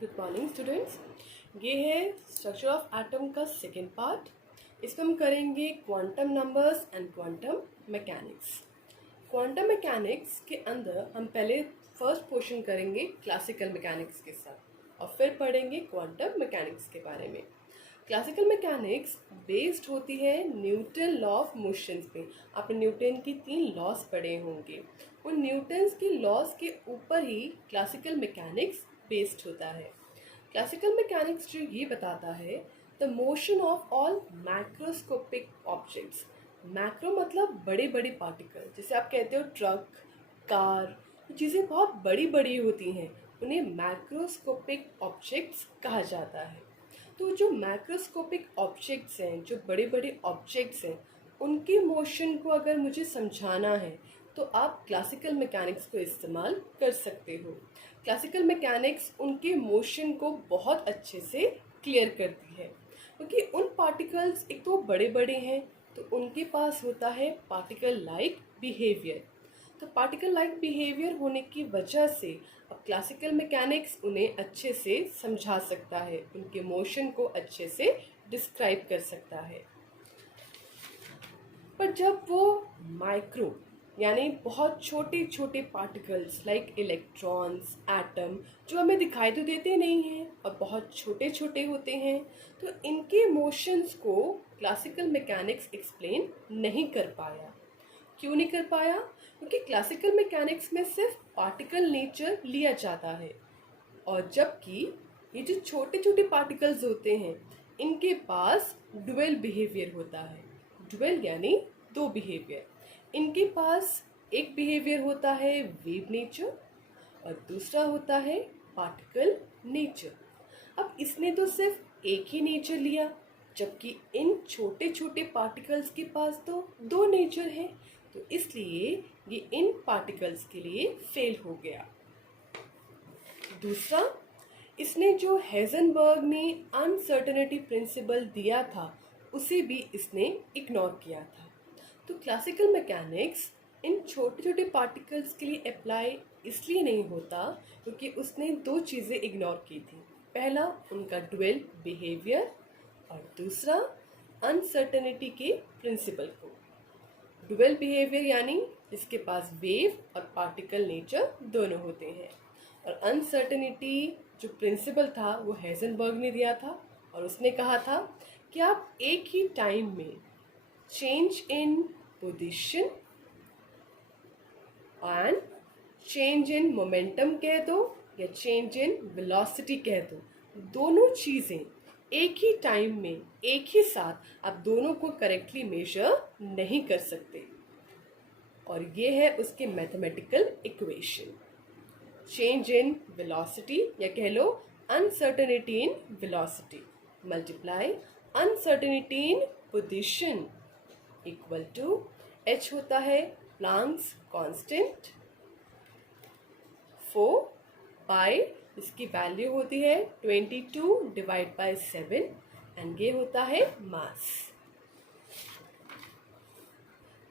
Good morning students. ये है structure of atom का सेकेंड पार्ट। इसमें हम करेंगे quantum numbers and quantum mechanics. Quantum mechanics के अंदर हम पहले फर्स्ट पोर्शन करेंगे क्लासिकल मैकेनिक्स के साथ और फिर पढ़ेंगे क्वांटम मैकेनिक्स के बारे में। क्लासिकल मैकेनिक्स बेस्ड होती है न्यूटन लॉ ऑफ मोशंस पे। आपने न्यूटन की 3 लॉज पढ़े होंगे। उन न्यूटन्स की लॉज के ऊपर ही क्लासिकल मैकेनिक्स बेस्ड होता है। क्लासिकल मैकेनिक्स जो ये बताता है the motion of all macroscopic objects. Macro मतलब बड़े बड़े पार्टिकल, जैसे आप कहते हो ट्रक, कार, चीज़ें बहुत बड़ी बड़ी होती हैं, उन्हें मैक्रोस्कोपिक ऑब्जेक्ट्स कहा जाता है। तो जो मैक्रोस्कोपिक ऑब्जेक्ट्स हैं, जो बड़े बड़े ऑब्जेक्ट्स हैं, उनकी मोशन को अगर मुझे समझाना है तो आप क्लासिकल मैकेनिक्स को इस्तेमाल कर सकते हो। क्लासिकल मैकेनिक्स उनके मोशन को बहुत अच्छे से क्लियर करती है, क्योंकि उन पार्टिकल्स एक तो बड़े बड़े हैं तो उनके पास होता है पार्टिकल लाइक बिहेवियर। तो पार्टिकल लाइक बिहेवियर होने की वजह से अब क्लासिकल मैकेनिक्स उन्हें अच्छे से समझा सकता है, उनके मोशन को अच्छे से डिस्क्राइब कर सकता है। पर जब वो माइक्रो यानी बहुत छोटे छोटे पार्टिकल्स लाइक इलेक्ट्रॉन्स, एटम, जो हमें दिखाई तो देते नहीं हैं और बहुत छोटे छोटे होते हैं, तो इनके मोशंस को क्लासिकल मैकेनिक्स एक्सप्लेन नहीं कर पाया। क्यों नहीं कर पाया? क्योंकि क्लासिकल मैकेनिक्स में सिर्फ पार्टिकल नेचर लिया जाता है, और जबकि ये जो छोटे छोटे पार्टिकल्स होते हैं इनके पास डुअल बिहेवियर होता है। डुअल यानी 2 बिहेवियर। इनके पास एक बिहेवियर होता है वेव नेचर और दूसरा होता है पार्टिकल नेचर। अब इसने तो सिर्फ एक ही नेचर लिया, जबकि इन छोटे छोटे पार्टिकल्स के पास तो 2 नेचर हैं, तो इसलिए ये इन पार्टिकल्स के लिए फेल हो गया। दूसरा, इसने जो हेजनबर्ग ने अनसर्टेनिटी प्रिंसिपल दिया था उसे भी इसने इग्नोर किया था। तो क्लासिकल मैकेनिक्स इन छोटे छोटे पार्टिकल्स के लिए अप्लाई इसलिए नहीं होता क्योंकि उसने 2 चीज़ें इग्नोर की थी। पहला, उनका डुअल बिहेवियर, और दूसरा अनसर्टेनिटी के प्रिंसिपल को। डुअल बिहेवियर यानी जिसके पास वेव और पार्टिकल नेचर दोनों होते हैं, और अनसर्टेनिटी जो प्रिंसिपल था वो हेजनबर्ग ने दिया था, और उसने कहा था कि आप एक ही टाइम में change in position and change in momentum कह दो या चेंज इन वेलोसिटी कह दो, दोनों चीज़ें एक ही टाइम में एक ही साथ आप दोनों को करेक्टली मेजर नहीं कर सकते। और ये है उसके mathematical equation. Change in velocity या कह लो uncertainty in velocity multiply uncertainty in position equal to h होता है प्लांक्स कांस्टेंट 4 पाई, इसकी वैल्यू होती है 22 डिवाइड बाय 7 एंड ये होता है मास।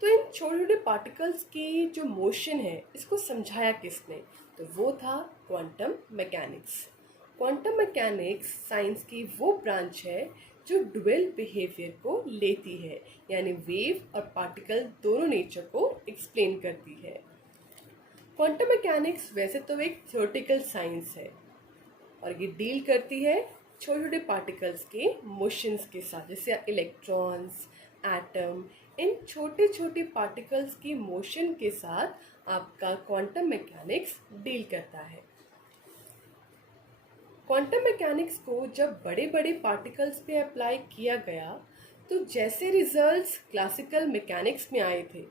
तो इन छोटे छोटे पार्टिकल्स की जो मोशन है इसको समझाया किसने? तो वो था quantum mechanics. Quantum mechanics science की वो ब्रांच है जो डुअल बिहेवियर को लेती है, यानी वेव और पार्टिकल दोनों नेचर को एक्सप्लेन करती है। क्वांटम मैकेनिक्स वैसे तो एक थ्योरेटिकल साइंस है और ये डील करती है छोटे छोटे पार्टिकल्स के मोशंस के साथ, जैसे इलेक्ट्रॉन्स, एटम, इन छोटे छोटे पार्टिकल्स की मोशन के साथ आपका क्वांटम मैकेनिक्स डील करता है। क्वांटम मैकेनिक्स को जब बड़े बड़े पार्टिकल्स पे अप्लाई किया गया तो जैसे रिजल्ट्स क्लासिकल मैकेनिक्स में आए थे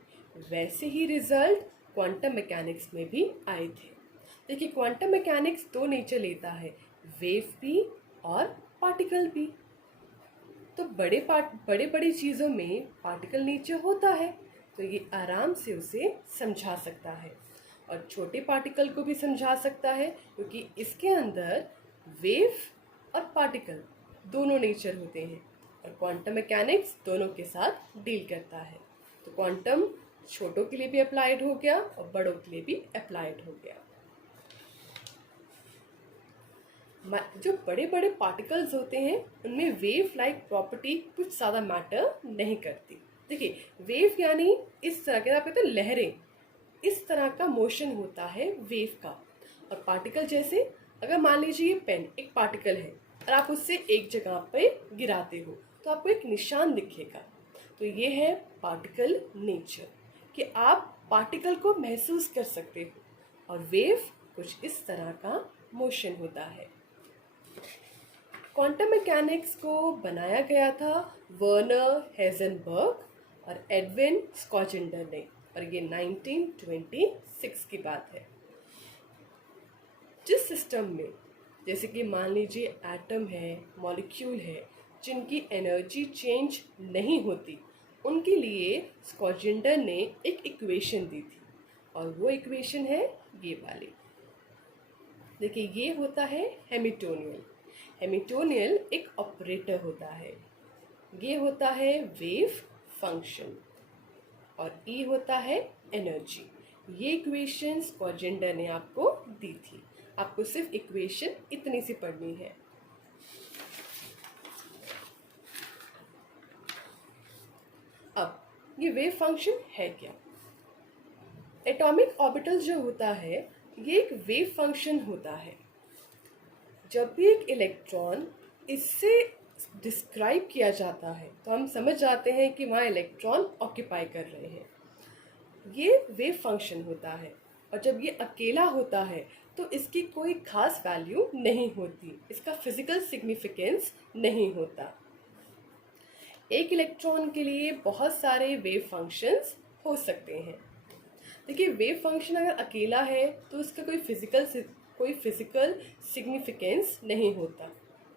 वैसे ही रिजल्ट क्वांटम मैकेनिक्स में भी आए थे। देखिए, क्वांटम मैकेनिक्स 2 नेचर लेता है, वेव भी और पार्टिकल भी। तो बड़े बड़ी चीज़ों में पार्टिकल नेचर होता है, तो ये आराम से उसे समझा सकता है, और छोटे पार्टिकल को भी समझा सकता है क्योंकि इसके अंदर वेव और पार्टिकल दोनों नेचर होते हैं, और क्वांटम मैकेनिक्स दोनों के साथ डील करता है। तो क्वांटम छोटों के लिए भी अप्लाइड हो गया और बड़ों के लिए भी अप्लाइड हो गया। जो बड़े बड़े पार्टिकल्स होते हैं उनमें वेव लाइक प्रॉपर्टी कुछ ज़्यादा मैटर नहीं करती। देखिए, वेव यानी इस तरह के, आप कहते हैं लहरें, इस तरह का मोशन होता है वेव का। और पार्टिकल जैसे, अगर मान लीजिए ये पेन एक पार्टिकल है और आप उससे एक जगह पे गिराते हो तो आपको एक निशान दिखेगा। तो ये है पार्टिकल नेचर, कि आप पार्टिकल को महसूस कर सकते हो। और वेव कुछ इस तरह का मोशन होता है। क्वांटम मैकेनिक्स को बनाया गया था वर्नर हेजनबर्ग और एडविन स्कॉजेंडर ने, और ये 1926 की बात है। जिस सिस्टम में, जैसे कि मान लीजिए एटम है, मॉलिक्यूल है, जिनकी एनर्जी चेंज नहीं होती, उनके लिए स्कॉजेंडर ने एक इक्वेशन दी थी, और वो इक्वेशन है ये वाली। देखिए, ये होता है हैमिल्टोनियन। हैमिल्टोनियन एक ऑपरेटर होता है। ये होता है वेव फंक्शन, और ई होता है एनर्जी। ये इक्वेशन स्कॉजेंडर ने आपको दी थी। आपको सिर्फ इक्वेशन इतनी सी पढ़नी है। अब ये वेव फंक्शन है क्या? एटॉमिक ऑर्बिटल जो होता है ये एक वेव फंक्शन होता है। जब भी एक इलेक्ट्रॉन इससे डिस्क्राइब किया जाता है तो हम समझ जाते हैं कि वहाँ इलेक्ट्रॉन ऑक्यूपाई कर रहे हैं। ये वेव फंक्शन होता है। और जब ये अकेला होता है तो इसकी कोई खास वैल्यू नहीं होती, इसका फिजिकल सिग्निफिकेंस नहीं होता। एक इलेक्ट्रॉन के लिए बहुत सारे वेव फंक्शंस हो सकते हैं। देखिए, वेव फंक्शन अगर अकेला है तो उसका कोई फिजिकल सिग्निफिकेंस नहीं होता,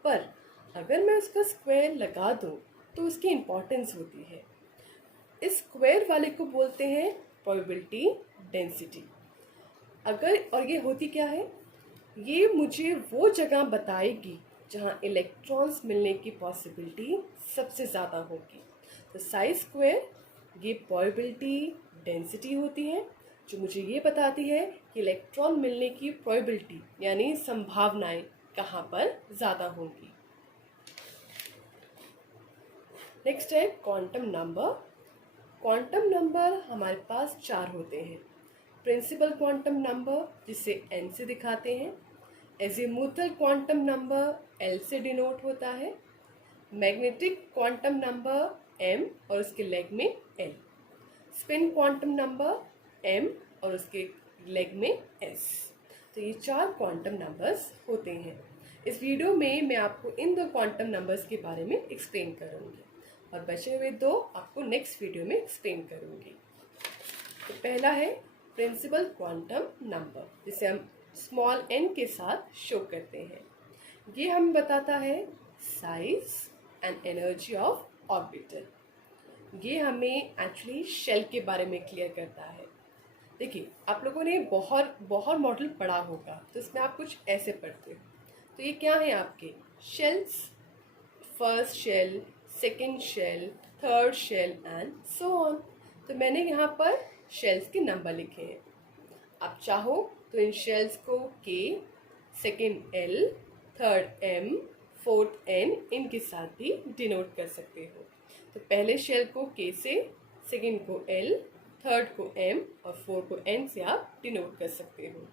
पर अगर मैं उसका स्क्वायर लगा दूं तो उसकी इम्पोर्टेंस होती है। इस स्क्वायर वाले को बोलते हैं प्रोबेबिलिटी डेंसिटी। और ये होती क्या है? ये मुझे वो जगह बताएगी जहाँ इलेक्ट्रॉन्स मिलने की पॉसिबिलिटी सबसे ज़्यादा होगी। तो साई स्क्वायर ये प्रोबेबिलिटी डेंसिटी होती है, जो मुझे ये बताती है कि इलेक्ट्रॉन मिलने की प्रोबेबिलिटी यानी संभावनाएं कहाँ पर ज़्यादा होंगी। नेक्स्ट है क्वांटम नंबर। क्वांटम नंबर हमारे पास 4 होते हैं। प्रिंसिपल क्वांटम नंबर, जिसे n से दिखाते हैं। एजीमुथल क्वांटम नंबर L से डिनोट होता है। मैग्नेटिक क्वांटम नंबर m और उसके लेग में L। Spin quantum number m और उसके लेग में s। तो ये 4 क्वांटम नंबर्स होते हैं। इस वीडियो में मैं आपको इन 2 क्वांटम नंबर्स के बारे में एक्सप्लेन करूँगी, और बचे हुए 2 आपको नेक्स्ट वीडियो में एक्सप्लेन करूँगी। तो पहला है प्रिंसिपल क्वांटम नंबर, जिसे हम स्मॉल n के साथ शो करते हैं। ये हमें बताता है size and energy of orbital. ये हमें एक्चुअली शेल के बारे में क्लियर करता है। देखिए, आप लोगों ने बहुत मॉडल पढ़ा होगा, तो इसमें आप कुछ ऐसे पढ़ते हो। तो ये क्या है आपके shells? First shell, second shell, third shell and so on. तो मैंने यहाँ पर शेल्स के नंबर लिखे हैं। आप चाहो तो इन शेल्स को K, second L, third M, fourth N इनके साथ भी डिनोट कर सकते हो। तो पहले शेल को K से, सेकेंड को L, थर्ड को M और फोर्थ को N से आप डिनोट कर सकते हो।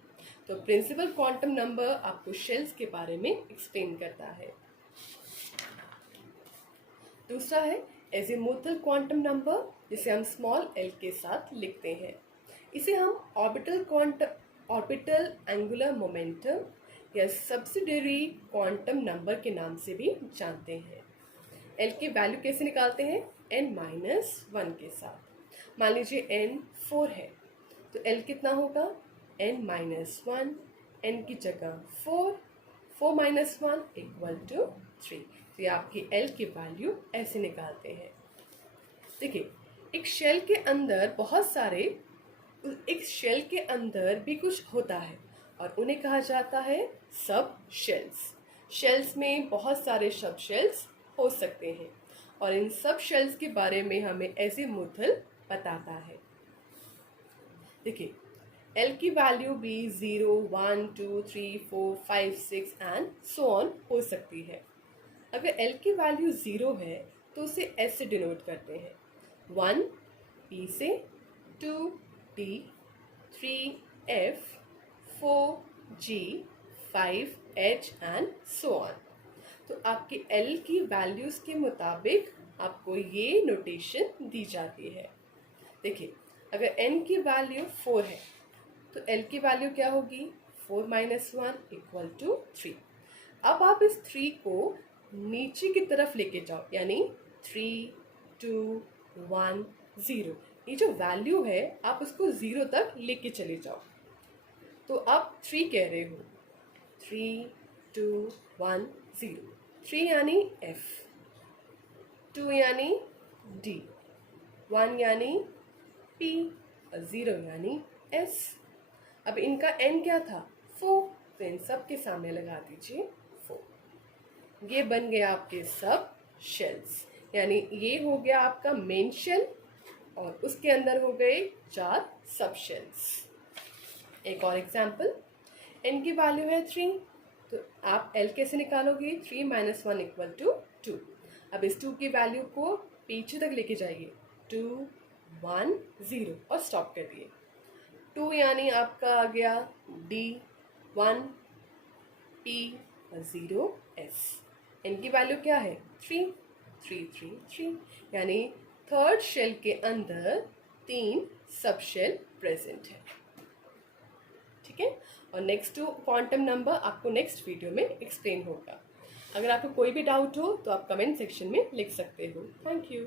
तो प्रिंसिपल क्वांटम नंबर आपको शेल्स के बारे में एक्सप्लेन करता है। दूसरा है एजीमुथल क्वांटम नंबर, जिसे हम स्मॉल l के साथ लिखते हैं। इसे हम ऑर्बिटल एंगुलर मोमेंटम या सब्सिडियरी क्वांटम नंबर के नाम से भी जानते हैं। l की वैल्यू कैसे निकालते हैं? n-1 के साथ। मान लीजिए n 4 है तो l कितना होगा? n-1, n की जगह 4, 4 - 1 = 3। तो ये आपकी l की वैल्यू ऐसे निकालते हैं। देखिए, एक शेल के अंदर भी कुछ होता है और उन्हें कहा जाता है सब शेल्स। शेल्स में बहुत सारे सब शेल्स हो सकते हैं, और इन सब शेल्स के बारे में हमें एजीमुथल बताता है। देखिए, एल की वैल्यू भी 0, 1, 2, 3, 4, 5, 6 एंड सो ऑन हो सकती है। अगर एल की वैल्यू 0 है तो उसे एस से डिनोट करते हैं। 1 पी से, 2 D, 3 F, 4 G, 5 H and so on. तो आपके एल की वैल्यूज़ के मुताबिक आपको ये नोटेशन दी जाती है। देखिए, अगर n की वैल्यू 4 है तो l की वैल्यू क्या होगी? 4 माइनस 1 इक्वल टू 3। अब आप इस 3 को नीचे की तरफ लेके जाओ, यानी 3, 2, 1, 0। ये जो वैल्यू है आप उसको 0 तक लेके चले जाओ। तो आप 3 कह रहे हो, 3, 2, 1, 0। 3 यानी F, 2 यानी D, 1 यानी P और 0 यानी S। अब इनका n क्या था? 4, तो इन सब के सामने लगा दीजिए 4। ये बन गया आपके सब शेल्स, यानी ये हो गया आपका मेन शेल और उसके अंदर हो गए 4 सब शेल्स। एक और एग्जाम्पल, n की वैल्यू है 3, तो आप l कैसे निकालोगे? 3 माइनस 1 इक्वल टू 2। अब इस 2 की वैल्यू को पीछे तक लेके जाइए, 2, 1, 0 और स्टॉप कर दिए। 2 यानी आपका आ गया D, 1 P और 0 S। n की वैल्यू क्या है? 3, 3, 3, 3, यानी थर्ड शेल के अंदर 3 सब शेल प्रेजेंट है। ठीक है, और नेक्स्ट क्वांटम नंबर आपको नेक्स्ट वीडियो में एक्सप्लेन होगा। अगर आपको कोई भी डाउट हो तो आप कमेंट सेक्शन में लिख सकते हो। Thank you.